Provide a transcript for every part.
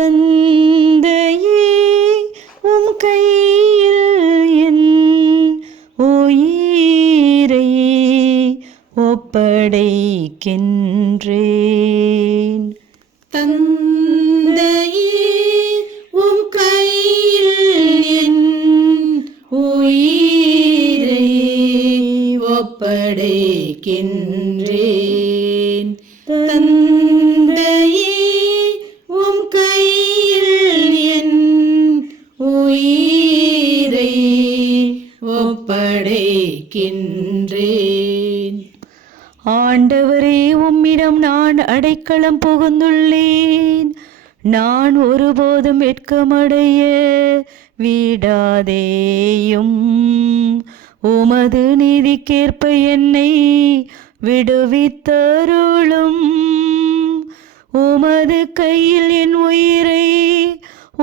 தந்தையே உம் கையில் என் உயிரை ஒப்படைக்கின்றேன். தந்தையே உம் கையில் என் உயிரை ஒப்படைக்கின்றேன். தந்தையே உம் கையில் என் உயிரை ஒப்படைக்கின்றேன். ஆண்டவரே, உம்மிடம் நான் அடைக்கலம் புகுந்துள்ளேன். நான் ஒருபோதும் வெட்கமடைய விடாதேயும். உமது நீதிக்கேற்ப என்னை விடுவித்தருளும். உமது கையில் என் உயிரை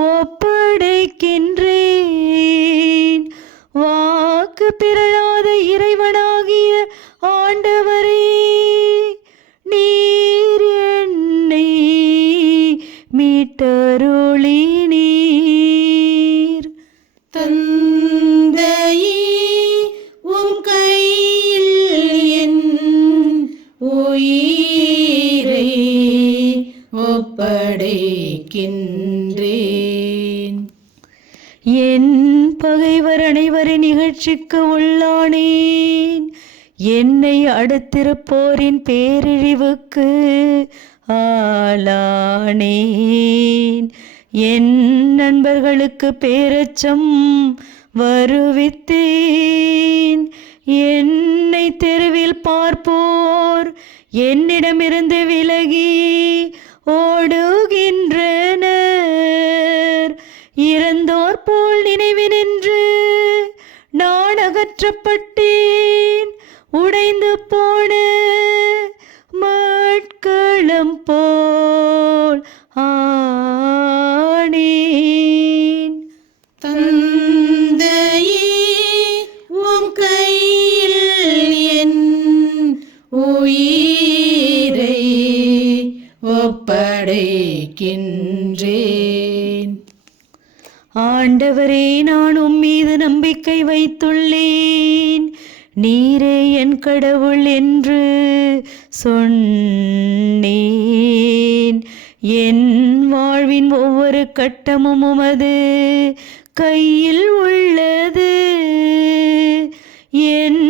ஒப்படைக்கின்றேன். வாக்கு பிறழாத இறைவனாகிய ஆண்டவரே, நீர் என்னை மீட்டருளினீர். தந்தையே உம் கையில் என் உயிரை ஒப்படைக்கின்றேன். என் பகைவர் அனைவரின் நிகழ்ச்சிக்கு உள்ளானேன். என்னை அடுத்திருப்போரின் பேரிழிவுக்கு ஆளானேன். என் நண்பர்களுக்கு பேரச்சம் வருவித்தேன். என்னை தெருவில் பார்ப்போர் என்னிடமிருந்து விலகி ஓடுகின்றனர். இறந்தோர் போல் நினைவினின்று நான் அகற்றப்பட்டேன். உடைந்து போன மட்களம் போல் ஆனேன். தந்தையே உம் கையில் என் உயிரை ஒப்படைக்கின்றேன். ஆண்டவரே, நான் உம்மீது நம்பிக்கை வைத்துள்ளேன். நீரே என் கடவுள் என்று சொன்னேன். என் வாழ்வின் ஒவ்வொரு கட்டமும் உமது கையில் உள்ளது. என்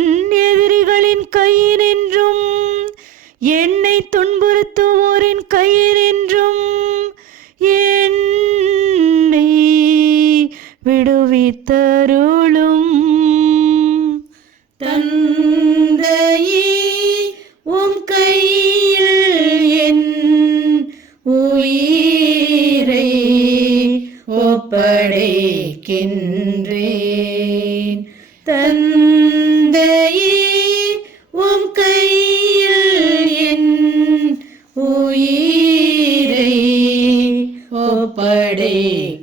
எதிரிகளின் கையினின்றும் என்னை துன்புறுத்துவோரின் கையினின்றும் என்னை விடுவித்தருளும். தந்தையே உம் கையில் என் உயிரை ஒப்படைக்கின்றேன். தந்தையே உம் கையில் என் உயிரை ஒப்படைக்கின்றேன்.